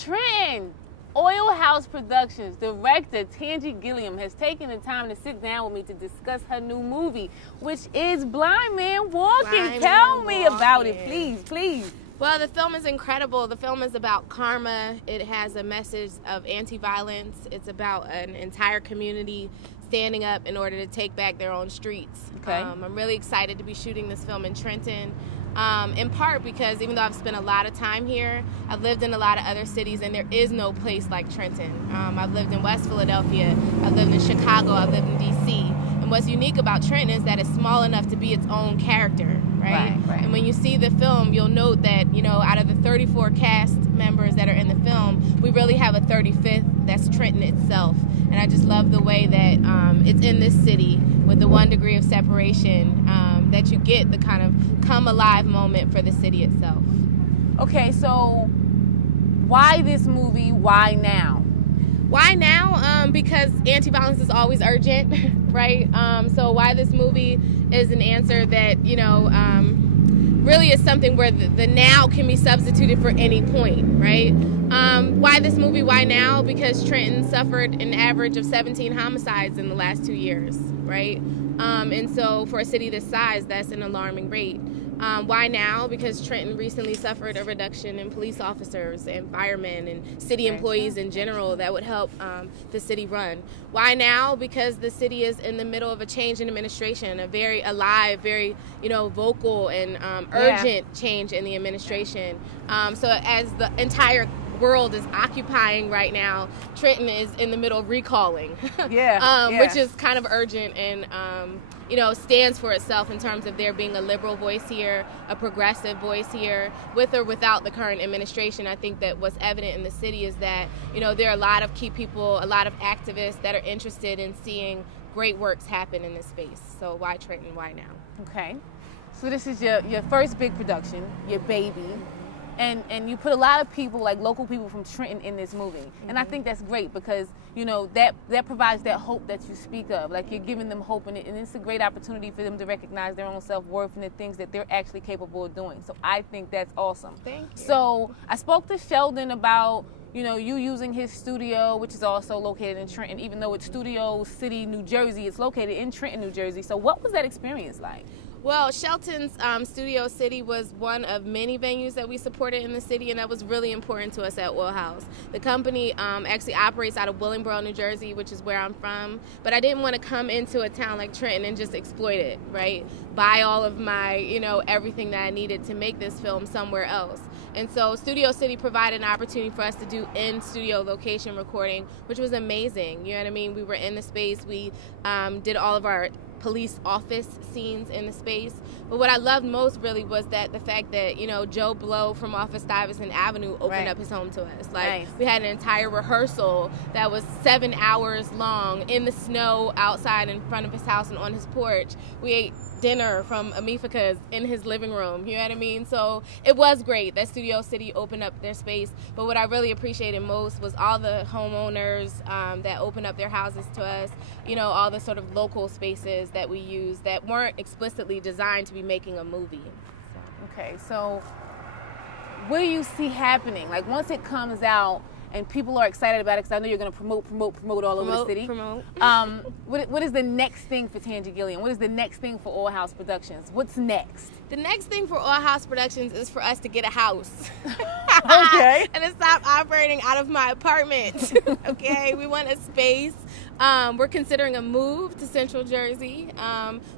Trenton, Oil House Productions director Tanji Gilliam has taken the time to sit down with me to discuss her new movie, which is Blind Man Walking. Tell me about it, please, please. Well, the film is incredible. The film is about karma. It has a message of anti-violence. It's about an entire community standing up in order to take back their own streets. Okay. I'm really excited to be shooting this film in Trenton. In part because even though I've spent a lot of time here, I've lived in a lot of other cities, and there is no place like Trenton. I've lived in West Philadelphia, I've lived in Chicago, I've lived in D.C. And what's unique about Trenton is that it's small enough to be its own character, right? And when you see the film, you'll note that, you know, out of the 34 cast members that are in the film, we really have a 35th that's Trenton itself. And I just love the way that it's in this city with the 1 degree of separation that you get the kind of come alive moment for the city itself. Okay, so why this movie? Why now? Why now? Because anti-violence is always urgent, right? So why this movie is an answer that, you know, really is something where the now can be substituted for any point, right? Why this movie? Why now? Because Trenton suffered an average of 17 homicides in the last 2 years, right? And so for a city this size, that's an alarming rate. Why now? Because Trenton recently suffered a reduction in police officers and firemen and city employees in general that would help the city run. Why now? Because the city is in the middle of a change in administration, a very alive, very, you know, vocal and urgent change in the administration. So as the entire world is occupying right now, Trenton is in the middle of recalling, which is kind of urgent and you know, stands for itself in terms of there being a liberal voice here, a progressive voice here, with or without the current administration. I think that what's evident in the city is that, you know, there are a lot of key people, a lot of activists that are interested in seeing great works happen in this space. So why Trenton, why now? Okay, so this is your first big production, your baby. And you put a lot of people, like local people from Trenton, in this movie. And I think that's great because, you know, that provides that hope that you speak of. Like, you're giving them hope, and it's a great opportunity for them to recognize their own self-worth and the things that they're actually capable of doing. So I think that's awesome. Thank you. So I spoke to Sheldon about, you know, you using his studio, which is also located in Trenton, even though it's Studio City, New Jersey. It's located in Trenton, New Jersey. So what was that experience like? Well, Shelton's Studio City was one of many venues that we supported in the city, and that was really important to us at Oil House. The company actually operates out of Willingboro, New Jersey, which is where I'm from, but I didn't want to come into a town like Trenton and just exploit it, right? Buy all of my, you know, everything that I needed to make this film somewhere else. And so Studio City provided an opportunity for us to do in-studio location recording, which was amazing. You know what I mean? We were in the space. We did all of our police office scenes in the space. But what I loved most really was that the fact that, you know, Joe Blow from off of Stuyvesant Avenue opened up his home to us. Like, we had an entire rehearsal that was 7 hours long in the snow outside in front of his house and on his porch. We ate dinner from Amifika's in his living room, you know what I mean? So it was great that Studio City opened up their space, but what I really appreciated most was all the homeowners that opened up their houses to us, you know, all the sort of local spaces that we use that weren't explicitly designed to be making a movie. Okay, so what do you see happening? Like, once it comes out and people are excited about it, because I know you're going to promote all over the city. What is the next thing for Tanji Gilliam? What is the next thing for Oil House Productions? What's next? The next thing for Oil House Productions is for us to get a house. Okay. And to stop operating out of my apartment. Okay, we want a space. We're considering a move to Central Jersey.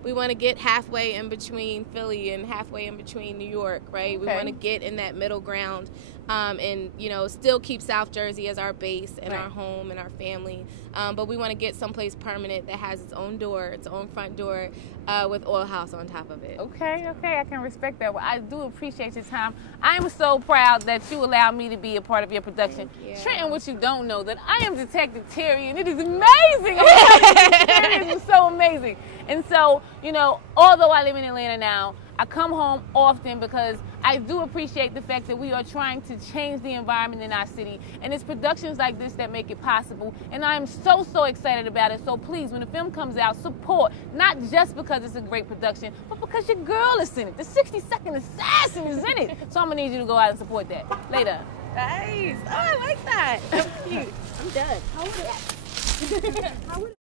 We want to get halfway in between Philly and halfway in between New York, right? We want to get in that middle ground. And, you know, still keep South Jersey as our base and our home and our family. But we want to get someplace permanent that has its own door, its own front door, with Oil House on top of it. Okay, I can respect that. Well, I do appreciate your time. I am so proud that you allowed me to be a part of your production. Trenton, what you don't know, that I am Detective Terry, and it is amazing. It is so amazing. And so, you know, although I live in Atlanta now, I come home often because I do appreciate the fact that we are trying to change the environment in our city. And it's productions like this that make it possible. And I am so excited about it. So please, when the film comes out, support. Not just because it's a great production, but because your girl is in it. The 60-second assassin is in it. So I'm going to need you to go out and support that. Later. Nice. Oh, I like that. That was cute. I'm done. How would it?